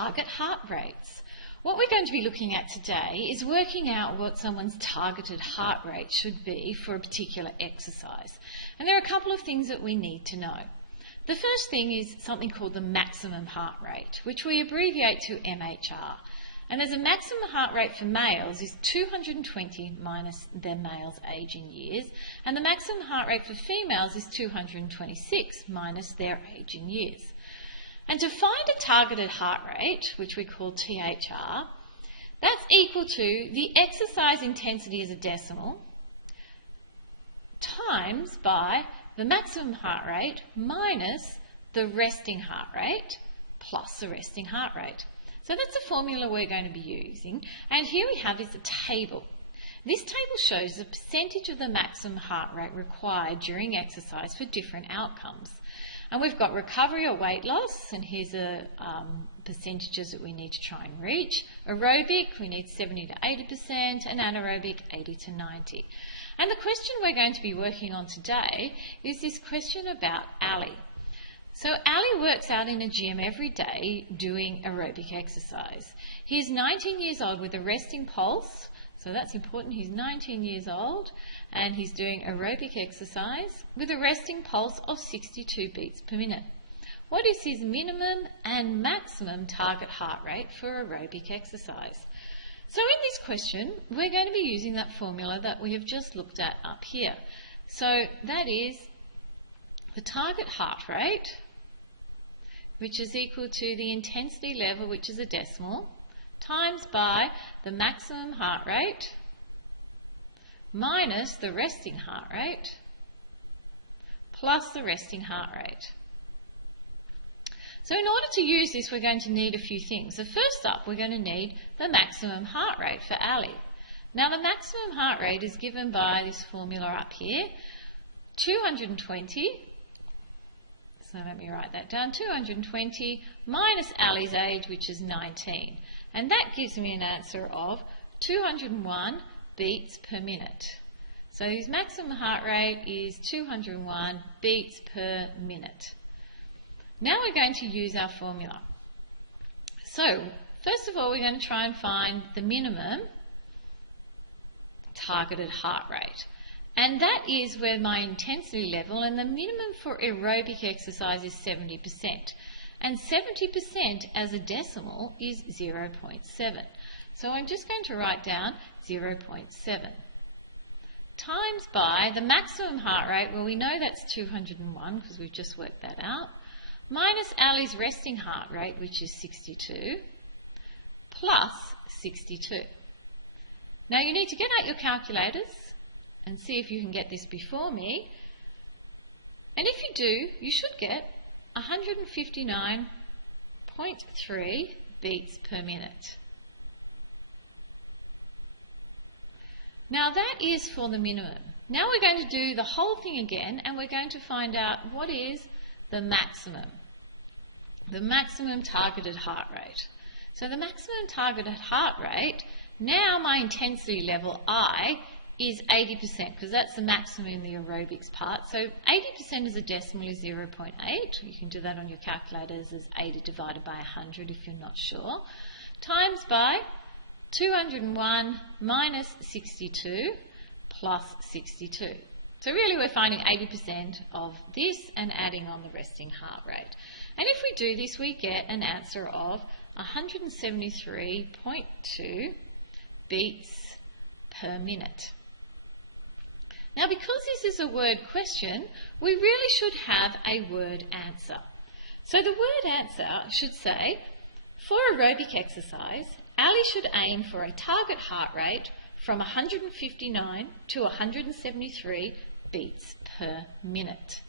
target heart rates. What we're going to be looking at today is working out what someone's targeted heart rate should be for a particular exercise. And there are a couple of things that we need to know. The first thing is something called the maximum heart rate, which we abbreviate to MHR. And as a maximum heart rate for males is 220 minus their male's age in years, and the maximum heart rate for females is 226 minus their age in years. And to find a targeted heart rate, which we call THR, that's equal to the exercise intensity as a decimal times by the maximum heart rate minus the resting heart rate plus the resting heart rate. So that's the formula we're going to be using. And here we have is a table. This table shows the percentage of the maximum heart rate required during exercise for different outcomes. And we've got recovery or weight loss, and here's the percentages that we need to try and reach. Aerobic, we need 70 to 80%, and anaerobic, 80 to 90. And the question we're going to be working on today is this question about Ali. So Ali works out in a gym every day doing aerobic exercise. He's 19 years old with a resting pulse, so that's important. He's 19 years old and he's doing aerobic exercise with a resting pulse of 62 beats per minute. What is his minimum and maximum target heart rate for aerobic exercise? So in this question, we're going to be using that formula that we have just looked at up here. So that is the target heart rate, which is equal to the intensity level, which is a decimal, times by the maximum heart rate minus the resting heart rate plus the resting heart rate. So in order to use this, we're going to need a few things. So first up, we're going to need the maximum heart rate for Ali. Now the maximum heart rate is given by this formula up here, 220. So let me write that down, 220 minus Ali's age, which is 19. And that gives me an answer of 201 beats per minute. So his maximum heart rate is 201 beats per minute. Now we're going to use our formula. So first of all, we're going to try and find the minimum targeted heart rate. And that is where my intensity level, and the minimum for aerobic exercise is 70%. And 70% as a decimal is 0.7. So I'm just going to write down 0.7 times by the maximum heart rate. Well, we know that's 201 because we've just worked that out, minus Ali's resting heart rate, which is 62, plus 62. Now you need to get out your calculators and see if you can get this before me. And if you do, you should get 159.3 beats per minute. Now that is for the minimum. Now we're going to do the whole thing again, and we're going to find out what is the maximum targeted heart rate. So the maximum targeted heart rate, now my intensity level I is 80%, because that's the maximum in the aerobics part. So 80% as a decimal is 0.8. You can do that on your calculators as 80 divided by 100 if you're not sure. Times by 201 minus 62 plus 62. So really we're finding 80% of this and adding on the resting heart rate. And if we do this, we get an answer of 173.2 beats per minute. Now, because this is a word question, we really should have a word answer. So the word answer should say, for aerobic exercise, Ali should aim for a target heart rate from 159 to 173 beats per minute.